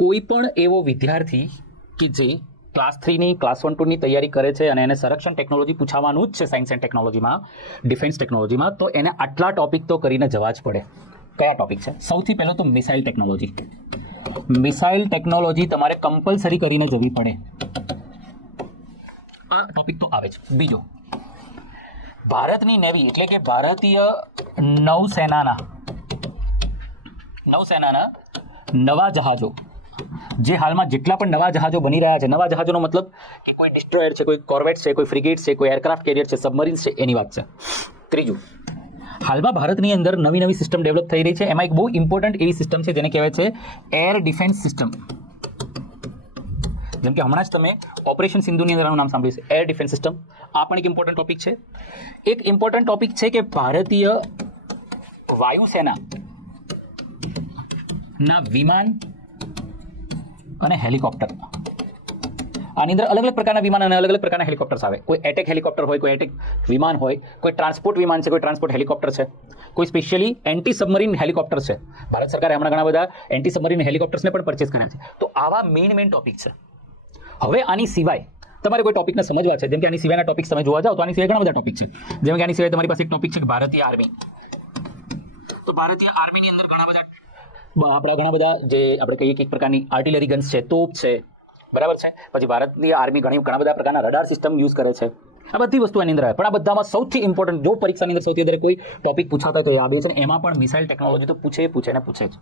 કોઈ પણ એવો વિદ્યાર્થી કે જે ક્લાસ 3ની ક્લાસ 1 2ની તૈયારી કરે છે અને એને સંરક્ષણ ટેકનોલોજી પૂછાવાનું જ છે સાયન્સ એન્ડ ટેકનોલોજીમાં, ડિફેન્સ ટેકનોલોજીમાં, તો એને આટલા ટોપિક તો કરીને જવા જ પડે. કયા ટોપિક છે? સૌથી પહેલો તો મિસાઇલ ટેકનોલોજી. મિસાઇલ ટેકનોલોજી તમારે કમ્પલસરી કરીને જવી પડે. આ ટોપિક તો આવે જ. બીજો, ભારતની નેવી એટલે કે ભારતીય નૌસેનાના નવા જહાજો, જે હાલમાં જેટલા પણ નવા જહાજો બની રહ્યા છે, નવા જહાજોનો મતલબ કે કોઈ ડિસ્ટ્રોયર છે, કોઈ કોર્વેટ છે, કોઈ ફ્રિગેટ છે, કોઈ એરક્રાફ્ટ કેરિયર છે, સબમરીન્સ છે, એની વાત છે. ત્રીજું, હાલમાં ભારતની અંદર નવી નવી સિસ્ટમ ડેવલપ થઈ રહી છે. એમાં એક બહુ ઇમ્પોર્ટન્ટ એવી સિસ્ટમ છે જેને કહેવાય છે એર ડિફેન્સ સિસ્ટમ. જેમ કે હમણાં જ તમે ઓપરેશન સિંધુની અંદર આનું નામ સાંભળ્યું છે, એર ડિફેન્સ સિસ્ટમ. આ પણ એક ઇમ્પોર્ટન્ટ ટોપિક છે. એક ઇમ્પોર્ટન્ટ ટોપિક છે કે ભારતીય વાયુસેના વિમાન અને હેલિકોપ્ટર. આની અંદર અલગ અલગ પ્રકારના વિમાન અને અલગ અલગ પ્રકારના હેલિકોપ્ટર્સ આવે. કોઈ એટેક હેલિકોપ્ટર હોય, કોઈ એટેક વિમાન હોય, કોઈ ટ્રાન્સપોર્ટ વિમાન છે, કોઈ ટ્રાન્સપોર્ટ હેલિકોપ્ટર છે, કોઈ સ્પેશિયલી એન્ટી સબમરીન હેલિકોપ્ટર છે. ભારત સરકારે હમણાં ઘણા બધા એન્ટી સબમરીન હેલિકોપ્ટર્સને પણ પરચેસ કર્યા છે. તો આવા મેઇન ટોપિક છે. હવે આની સિવાય તમારે કોઈ ટોપિકને સમજવા છે, જેમ કે આની સિવાયના ટોપિક્સ તમે જોવા જાઓ તો આની સિવાય ઘણા બધા ટોપિક છે. જેમ કે આની સિવાય તમારી પાસે એક ટોપિક છે ભારતીય આર્મી. તો ભારતીય આર્મીની અંદર ઘણા બધા જે આપણે કહીએ કે એક પ્રકારની આર્ટિલરી ગન્સ છે, તોપ છે, બરાબર છે. પછી ભારતીય આર્મી ઘણા બધા પ્રકારના રડાર સિસ્ટમ યુઝ કરે છે. આ બધી વસ્તુ એની અંદર આવે. પણ આ બધામાં સૌથી ઇમ્પોર્ટન્ટ જો પરીક્ષાની અંદર સૌથી વધારે કોઈ ટોપિક પૂછાતા હોય તો આ બે છે. એમાં પણ મિસાઇલ ટેકનોલોજી તો પૂછે જ.